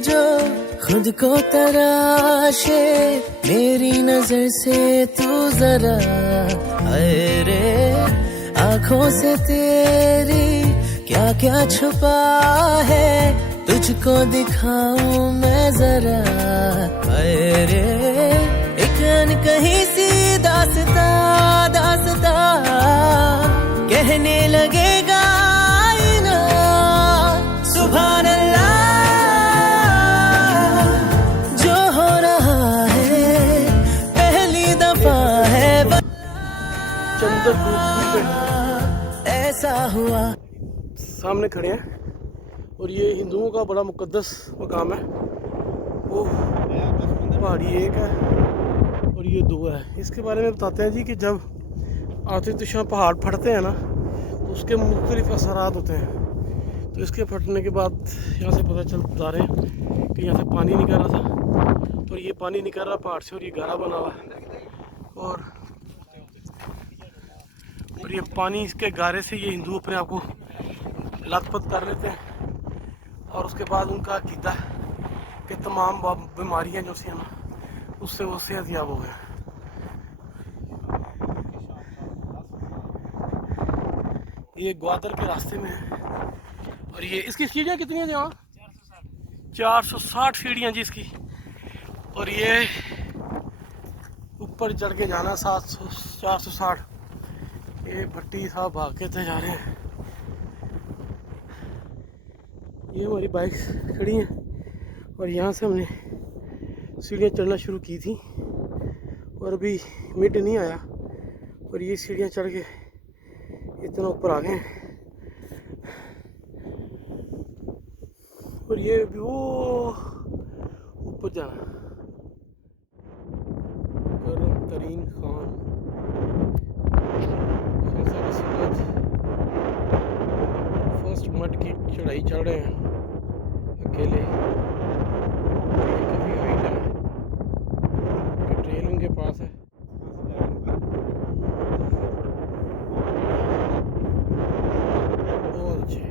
जो खुद को तराशे, मेरी नजर से तू जरा अरे आंखों से तेरी क्या क्या छुपा है, तुझको दिखाऊं मैं जरा अरे एक कहीं सी दास्ता दास्ता कहने लगेगा आईना सुभान अल्लाह, जो हो रहा है पहली दफा है ऐसा हुआ। सामने खड़े हैं और ये हिंदुओं का बड़ा मुकद्दस मकाम है। वो पहाड़ी एक है और ये दो है। इसके बारे में बताते हैं जी कि जब आतिश पहाड़ फटते हैं ना तो उसके मुख्तलिफ असरात होते हैं। तो इसके फटने के बाद यहाँ से पता चल बता रहे हैं कि यहाँ से पानी निकल रहा था और ये पानी निकल रहा पहाड़ से और ये गारा बना हुआ है और ये पानी इसके गारे से ये हिंदू अपने आप को लथपथ कर लेते हैं और उसके बाद उनका अकीदा कि तमाम बीमारियां जो सी ना उससे वो सेहतयाब हो गए। ये ग्वादर के रास्ते में है और ये इसकी सीढ़ियाँ कितनी हैं यहाँ? 460 सीढ़ियाँ जी इसकी। और ये ऊपर चढ़ के जाना 460। ये भट्टी साहब भाग के जा रहे हैं। ये हमारी बाइक खड़ी हैं और यहाँ से हमने सीढ़ियाँ चढ़ना शुरू की थी और अभी मिड नहीं आया और ये सीढ़ियाँ चढ़ के इतना ऊपर आ गए हैं और ये भी वो ऊपर जाना। करम तरीन खान फर्स्ट मड की चढ़ाई चढ़ रहे हैं अकेले। काफ़ी हाइट है, ट्रेल उनके पास है। बहुत अच्छे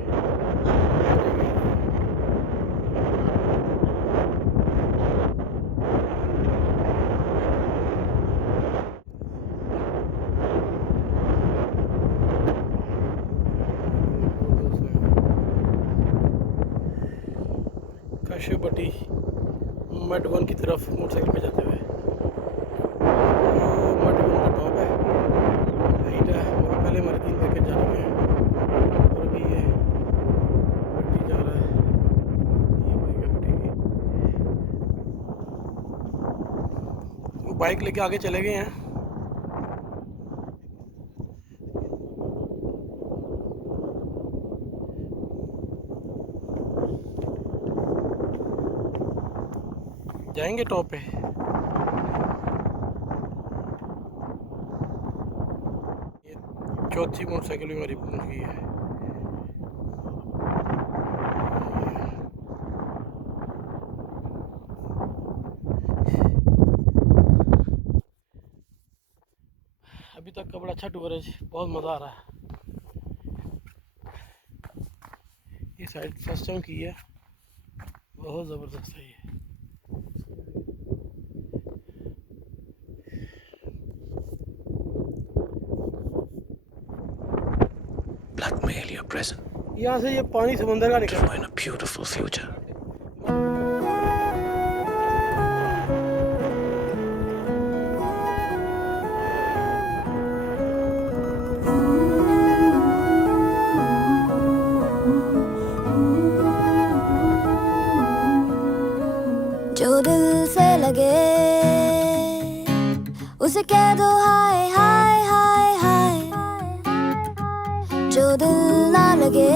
काशेबटी मड वन की तरफ मोटरसाइकिल पे जाते हुए। मड वन का टॉप है, हाइट है। पहले हमारे 3 पैकेज जा रहे हैं और अभी ये भट्टी जा रहा है। ये बाइक है भट्टी की। वो बाइक लेके आगे चले गए हैं। जाएंगे टॉप पे। ये चौथी मोटरसाइकिल भी हमारी पहुंच गई है। अभी तक का बड़ा अच्छा टूर है, बहुत मज़ा आ रहा है। ये साइड फर्स्ट टाइम की है, बहुत ज़बरदस्त है ये। Blackmail your present. यहाँ से ये पानी समंदर का निकल To ruin a beautiful future. जो दिल से लगे उसे कह दो हाय हाय हाय हाय, जो दिल ना लगे